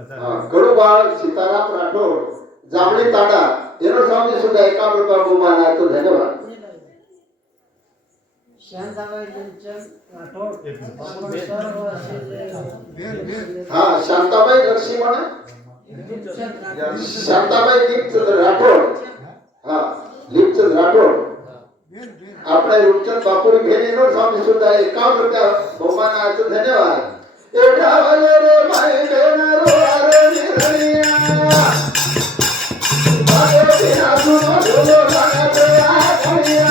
गडूबाळ सीताराम राठोड जांभळी ताडा एनो स्वामी सुद्धा एका प्रकार बहुमानाचं धन्यवाद. शांताबाई राठोड हा शांताबाई लक्ष्मण शांताबाई लिपचंद राठोड हा लिपचंद राठोड आपल्या रूपचंद बापुरी भेणेनो स्वामी सुद्धा एका प्रकार बहुमानाचं धन्यवाद. एडावले रे माय बेन रोआरे निरनिया बागे बिना सुनो झुलो लागते आखिया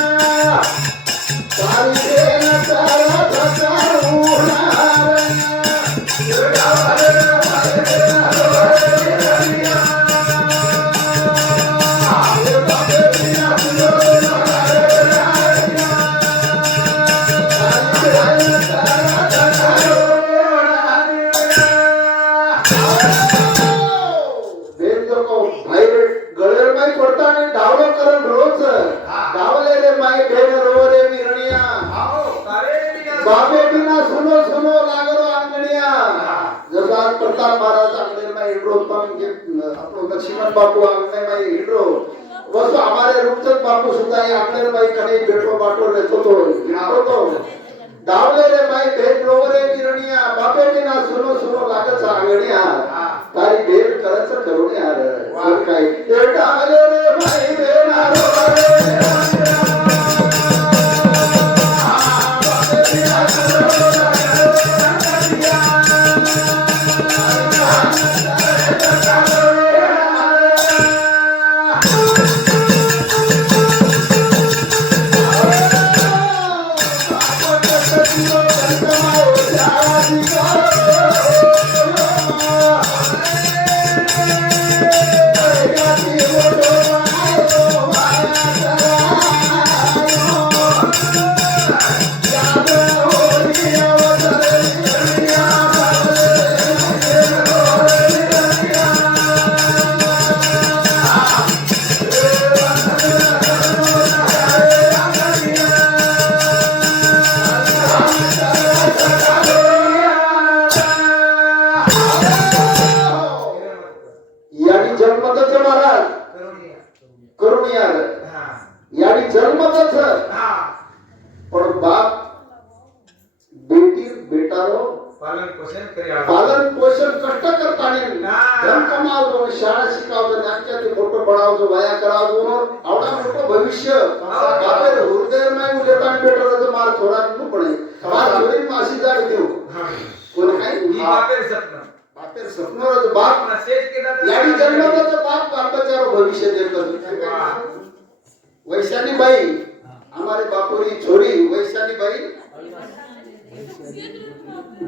सारी बेन तारा धकार उनार एडावले रे माय बेन रोआरे निरनिया बागे बिना सुनो झुलो लागते आखिया सारी बेन तारा धकार बाबे बिना सुनो सुनो लागरो आंगणिया जसा प्रताप महाराज आंगणे में हिंड्रो अपनो लक्ष्मण बापू आंगणे में हिंड्रो वसो हमारे रूपचंद बापू सुद्धा ये आंगणे में कने बेटो बाटो रहतो तो हिंड्रो तो डावले रे माई भेट रोवरे बिरणिया बाबे बिना सुनो सुनो लागत आंगणिया तारी भेट करच करून यार वाह काय ए डावले रे माई बेना रोवरे पालन पोषण कष्ट करताना धन कमावतो शाळा शिकावतो ज्ञानच्या मोठं पडावतो वया करावतो आवडा मोठं भविष्य बापेर हृदय नाही उलेताना पेटवलं मार थोडा न पडे मार थोडी माशी जाड देऊ कोण काय बापेर स्वप्न बाप याडी जन्मताचं बाप बापाच्यावर भविष्य देतो. वैशाली बाई हमारे बापुरी छोरी वैशाली बाई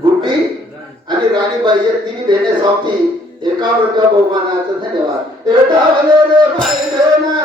गुड्डी आणि राणीबाई या तिन्ही बहिणी सावती एका वर्गा बहुमानाचं धन्यवाद. एटावले रे बाई बेना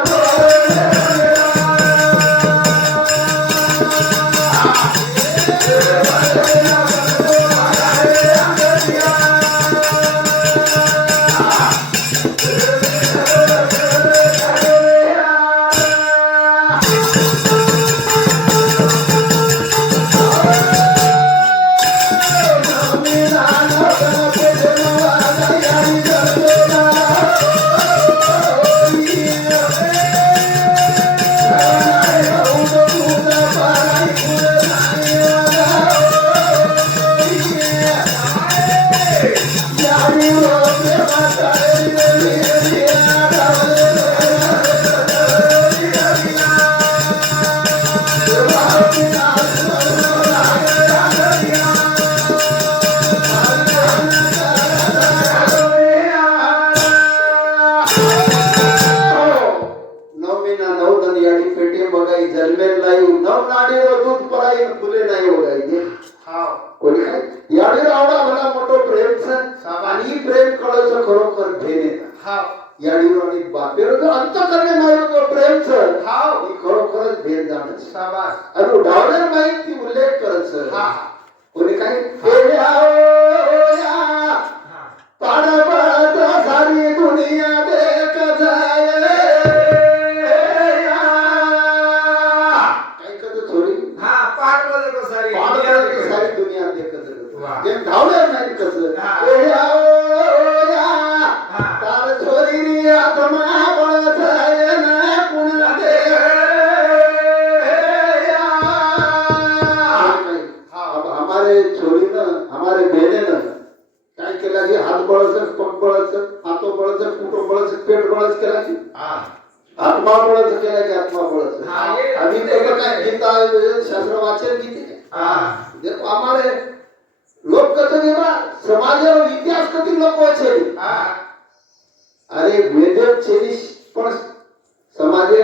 सारी दुनिया देखत धावले नाही कसं बळाचं कुठं बळाचं पेट बळाचं केला की आत्मा बळाचं केला की आत्मा बळाचं आम्ही कसं काय गीता शास्त्र वाचन किती देखो हमारे लोग कहते हैं ना समाज और इतिहास कति लोग वाचे अरे वेदे चेरिश पण समाजे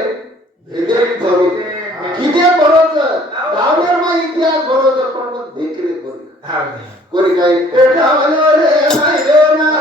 भेदे भरो किती भरोचं गावरमा इतिहास भरोचं पण मग देखरे भरो कोणी काय पेटावलो रे नाही ना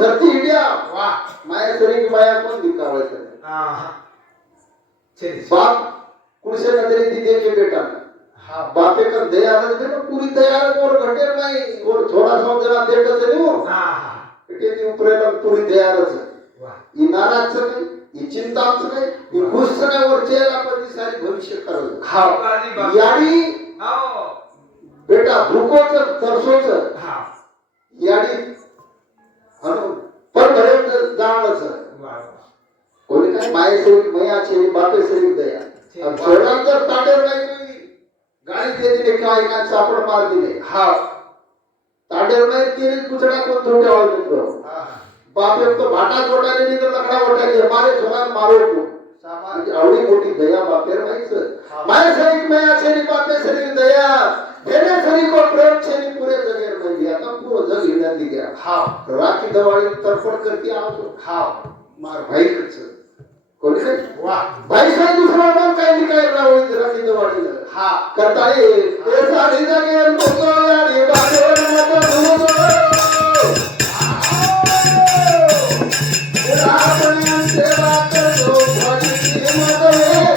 धरती इंडिया माया सरी माया कोण दिखावायचं बाप कुर्से नजरे दीदे के बेटा बापे का दयाल दे पूरी दयाल और घटे नहीं और थोड़ा सा जरा देख से नहीं हो बेटे ती उपरेला पूरी दयालच ही नाराज नाही ही चिंताच नाही ही खुश नाही और चेला पण सारी भविष्य करल याडी बेटा भूकोच तरसोच याडी पर भरे जाणच कोणी काय माये सरी मया छे बापे सरी दया अब छोड़ा तर ताडेर नाही कोई गाड़ी दे दिले काय का चापड़ मार दिले ताडेर नाही तेरी कुचड़ा को थोड़े और मित्रों बापे तो भाटा छोटाले नहीं तो लकड़ा उठाले हमारे छोरा मारो को सामान आवडी मोठी दया बापेर नाहीच माये सरी मया छे बापे सरी दया देने सरी को प्रेम छे पूरे जगेर में दिया तो पूरा जग हिला दी गया राखी दवाई तर्पण करती आओ तो मार भाई कच कोणी नाही भाई से दूसरा नाम काय लिखाय राव राखी दवाई करता है ए सारी जगेर को यारी बाजोर मत भूलो अपनी सेवा करो भली मत है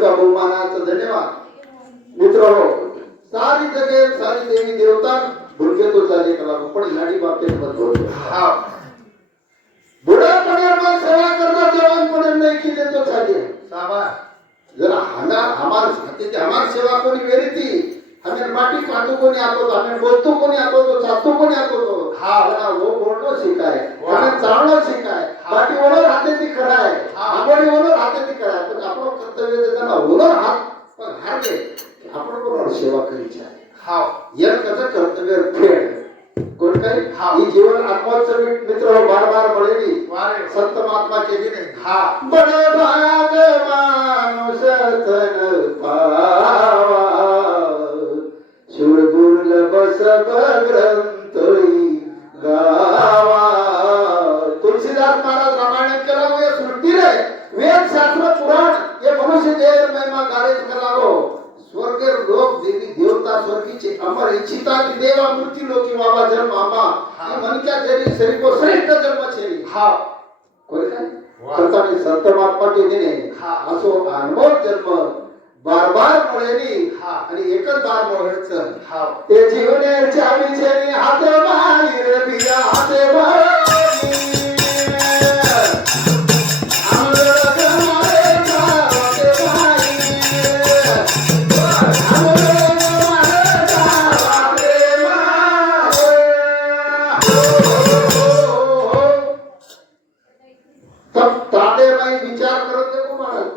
बहुमानाचं धन्यवाद मित्र हो सारी जगेर सारी देवी देवता भुलके तो चाले कला पण लाडी बापे मत होतो बुढ़ापणे सेवा करना जवानपणे नाही केले तो चाले जरा हमार साथी हमार सेवा कोणी वेरीती हमें माटी काटू कोणी आतो हमें बोलतो कोणी आतो तो चातो कोणी आतो तो जरा वो बोलणं शिकाय हमें चालणं शिकाय बाकी ओनर हाते ती कराय आपण ओनर हाते ती कराय पण आपण कर्तव्य देताना ओनर हात पण हाते आपण कोण सेवा करायची आहे या कसं कर्तव्य फेड कोण काय ही जीवन आत्माचं मित्र बार बार बळेली संत महात्मा केली नाही बडे भाग मानुष तन पावा शूर दुर्लभ सब ग्रंथोई गावा तुलसीदास महाराज रामायण केला वे सृष्टी रे वेद शास्त्र पुराण ये मनुष्य देह महिमा गारेज करावो स्वर्ग लोक देवी देवता स्वर्गीचे अमर इच्छिता की देवा मूर्ति लोकी बाबा जन्म आमा ये मन क्या जरी शरीर को श्रेष्ठ जन्म छेली कोई काय संतांनी संत महात्मा के दिने असो अनमोल जन्म बार बार पळेली आणि एकच बार मोहळचं ते जीवने चावी छेली हाते मारी रे बिया हाते मारी विचार करत देखो महाराज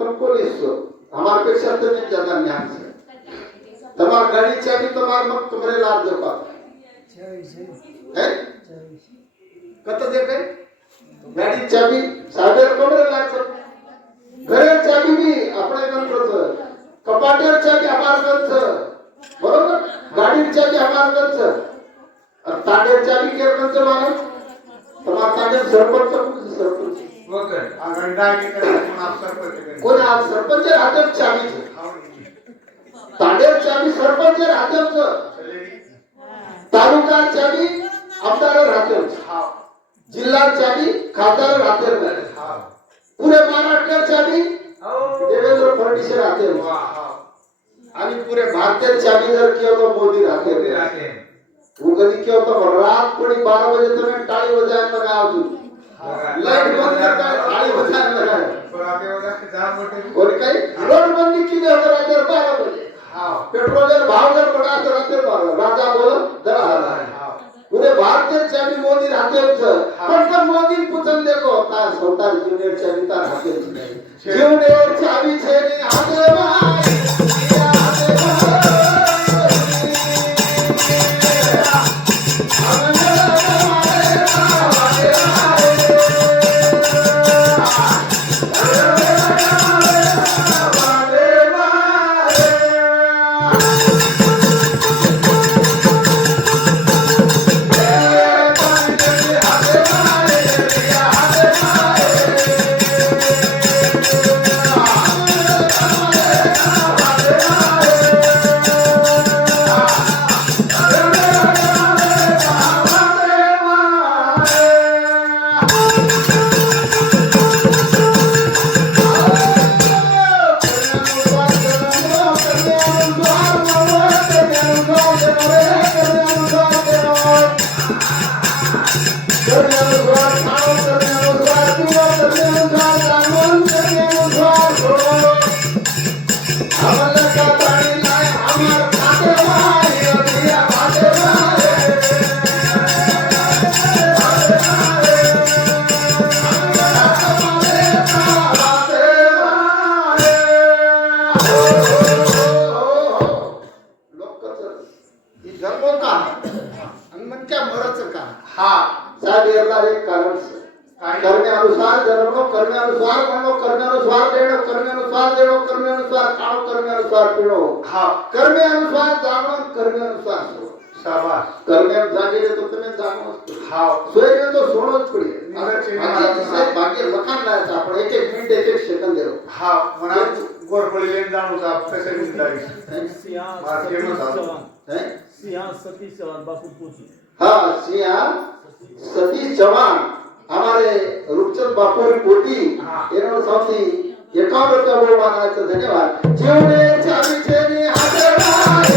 परीक्षा तो नहीं ज्यादा ध्यान से તમાર ગાડી ચાબી તમાર મત તમારે લાગ દે પા હે કત દે કઈ ગાડી ચાબી સાગર કમરે લાગ છે ઘરે ચાબી બી આપણે કંટ્રો છે કપાટેર ચાબી અમાર ગન છે બરોબર ગાડી ચાબી અમાર ગન છે તાડેર ચાબી કેર ગન છે માને તમાર તાડેર સરપંચ સરપંચ ओके आ गंडा की कोण आप सरपंच कोण आज सरपंच हातात चाबी છે ताडेर चाबी सरपंच हातात तालुका चाबी आमदार हातात जिल्हा चाबी खासदार हातात पुरे महाराष्ट्र चाबी देवेंद्र फडणवीस हातात आणि पुरे भारतीय चाबी जर किया तो मोदी हातात वो कधी किया तो रात पड़ी 12 बजे तुम्हें ताली बजाने लगा आओ लाइट बंद करता है ताली बजाने लगा और कई नोटबंदी की है रात 12 बजे पेट्रोल भाव जर बढ़ा तो रात 12 राजा बोल जरा पूरे भारतीय चाबी मोदी हातात पण तर मोदी पूछन देखो ता स्वतः ज्युनियर चाबी तार हातात ज्युनियर चाबी छे ने हाथे भाई सतीश चौहान हमारे रूपचंद बापू कोटी इन्होंने सौथी 51 रुपया बहुमान आया तो धन्यवाद जीवने चाबी छेनी हाथे भाई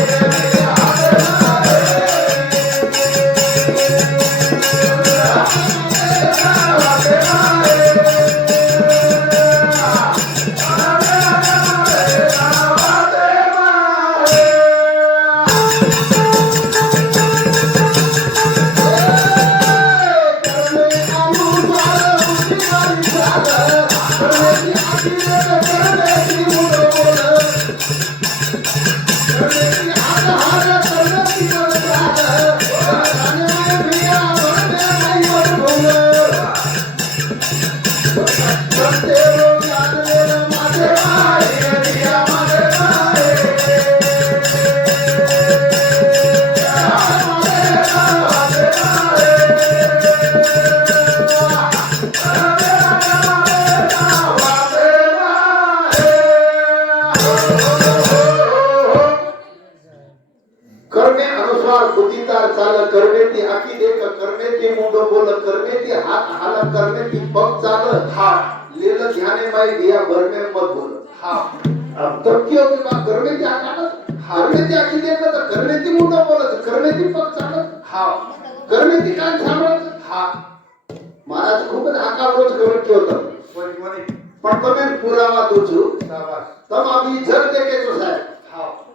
महाराज खूप आकारोज करत होता पण तुम्ही पुरावा दोजू तम अभी जग देखे तो साहेब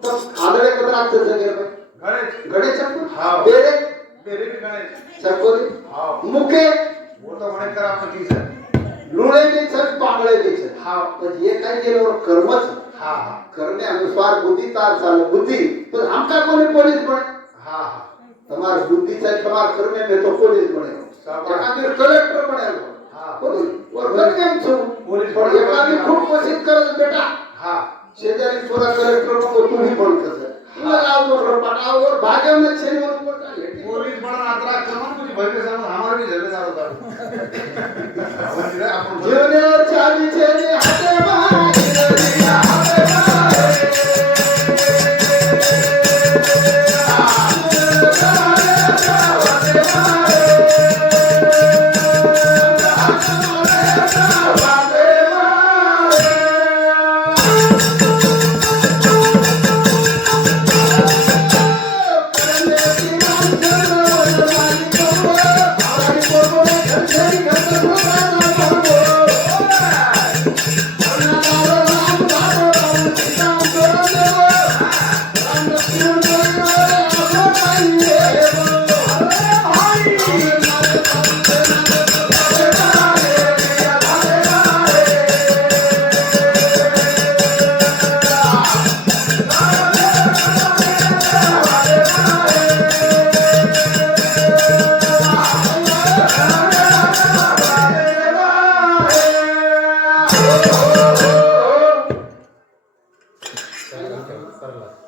तम आदळे कदर आते जगे गणेश बेरे चकोरी मुके वो तो म्हणे करा पती सर लुळे दे सर पांगळे दे सर पण हे काय केलं कर्मच हा हा करण्यानुसार बुद्धी तार चाल बुद्धि तो हमका कोने पुलिस बने हा તમાર बुद्धि से તમાર करने में तो पुलिस बने एखादी कलेक्टर बने हा पुलिस और करने छो पुलिस पण एखादी खूप कोशिश करत बेटा हा शेजारी छोरा कलेक्टर को तू ही बन कर लगाओ और पटाओ और भागे में छे और ऊपर का लेटे पोलीस पण आतरा करून तुझी भविष्य समज हमारे भी जमेदार होता आपण जीवने और चाबी छे हाथे मारी हाथे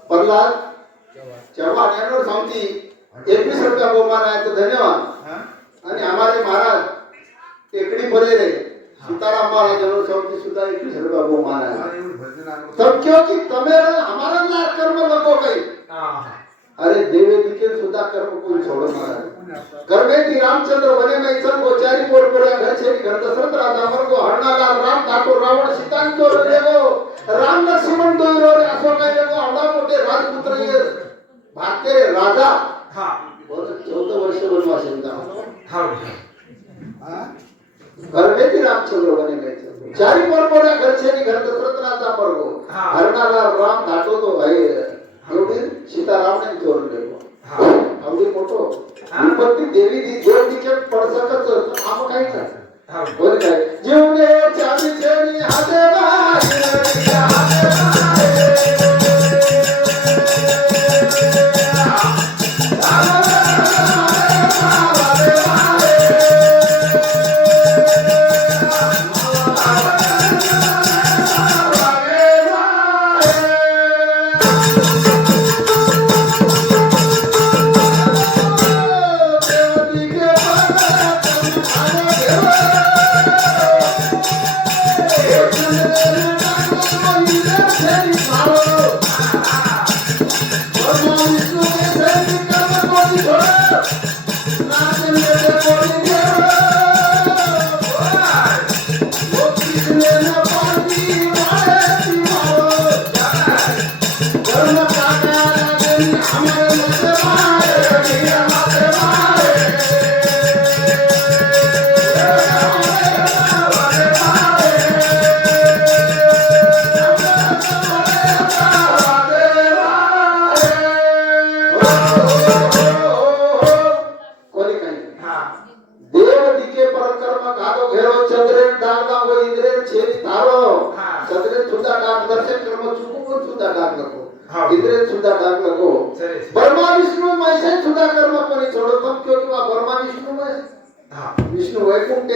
प्रल्हाद जेव्हा अनेक सांगती 21 रुपया बहुमान आहे तो धन्यवाद आणि हमारे महाराज टेकड़ी भरे रे सीताराम महाराज जनो सांगती सुद्धा 21 रुपया बहुमान आहे तब क्योंकि तमे हमारा लार कर्म नको काही अरे देवे दिखे सुद्धा कर्म कोई छोड़ो महाराज कर्मे की रामचंद्र वने में चल गोचारी पोर पोर घर छे घर दशरथ राजा मर को हरनाला राम ठाकुर रावण सीता तो रेगो राम लक्ष्मण तो रो असो काय रेगो आवडा मोठे राजपुत्र ये भारतीय राजा हा 14 वर्ष वनवास येता हा कर्मे की रामचंद्र वने में चल चारी पोर पोर घर छे घर दशरथ राजा मर को हरनाला राम ठाकुर तो भाई एवढी सीताराम ने तोरण लेगो अवधी मोठो विपत्ती देवी दी जो दिके पडसकच आम काय था बोल काय जीवने चाबी छेनी हाते बाई हाते इंद्रिय सुद्धा डाग नको ब्रह्मा विष्णु महेश सुद्धा कर्म कोणी सोडत क्योंकि वा ब्रह्मा विष्णु महेश विष्णु वैकुंठ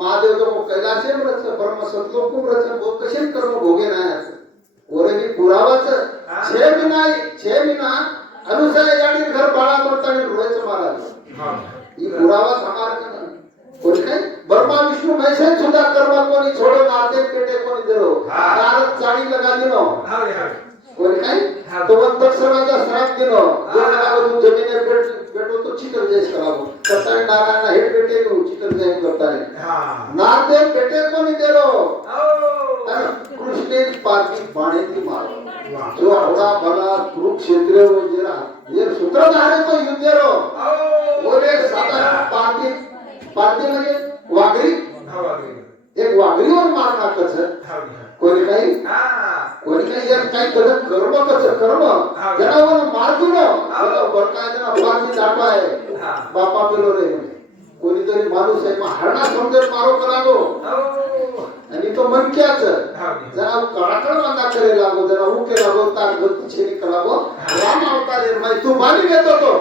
महादेव जो कैलाश है व्रत ब्रह्म सतलोक को व्रत वो कशे कर्म भोगे ना ओरे भी पुरावाच 6 महीना अनुसार याडी घर बाळा करताना रोयचं महाराज ही पुरावा समार करना कोणी काय ब्रह्मा विष्णु महेश सुद्धा कर्म कोणी सोडो नाते पेटे कोणी देरो नारद चाळी लगा दिनो कोणी काय तो वंतक्षराचा श्राप दिनो दोन लागून जमिने पेटो तो चिकन जैस करावो कसा नारायण हे पेटे को चिकन जैस करताने नाते पेटे कोणी देरो कृष्णे पार्टी बाणे ती मारो जो आवडा भला कुरुक्षेत्र वगैरे ये सूत्रधार है तो युद्धरो ओरे साधारण पार्टी म्हणजे वाघरी एक वाघरीवर मारणार कसं कोणी काही यार काही कदम कर्म कसं कर्म जनावर मारतो ना बरकाय जना पार्टी दाटवा आहे बापा पेलो रे कोणीतरी माणूस आहे हरणा समजत मारो करागो आणि तो मनक्याच जरा कड़ाकड़ बंदा करे लागो जरा ऊ के लागो तार गलती छेनी करावो राम अवतार मैं तू बाली घेतो तो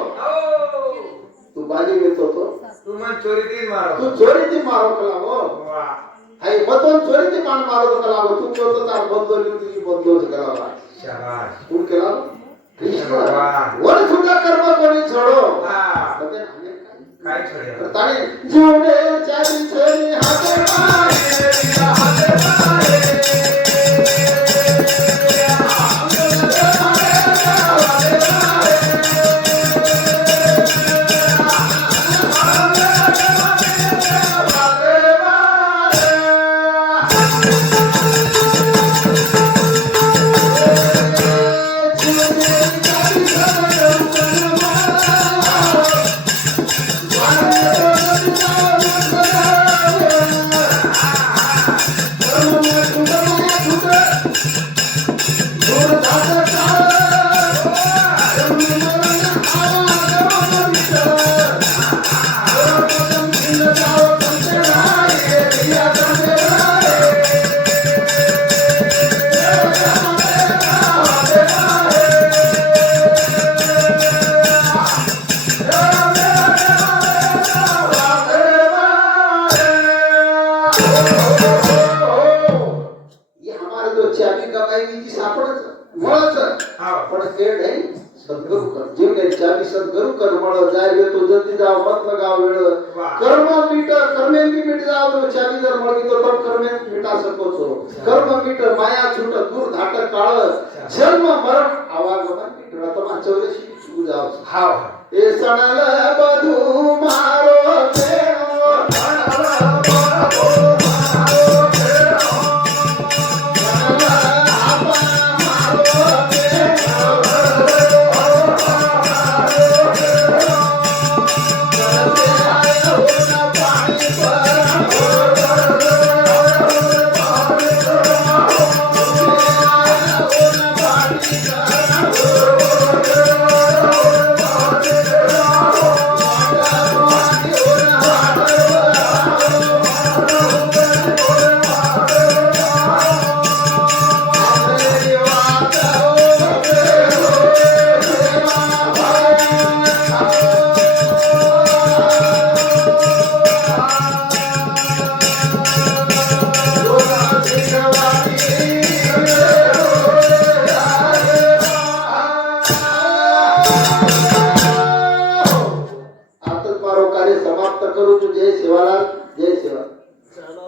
तू बाली घेतो तो तू मन चोरी तीन मारो तू चोरी ती मारो कलागो वाह आई मतोन चोरी ती मान मारो कलागो तू तो तार बंदोली तुझी बंदोली करावा शाबाश तू केला कृष्ण वाह वर सुद्धा कर्म कोणी छोडो हां तबे हमें काय छोड़े ताने जीवने चाली छोरी हाथे मारे हाथे मारे सद्गुरु कर जीवने चाबी सद्गुरु कर मळो जाय तो जल्दी जाव मत लगाव वेळ कर्म मीट कर्मे मीट जाव तो चाबी जर मळी तो तब कर्मे मीटा सको छो कर्म मीट माया छूट दूर धाट काळ जन्म मरण आवागमन मीट रतमा चौरशी छू जाव हाव ए सणल बधू मारो पेणो सणल बधू मारो पेणो सणल आपा मारो पेणो समाप्त करू तू जय सेवालाल जय सेवा चालू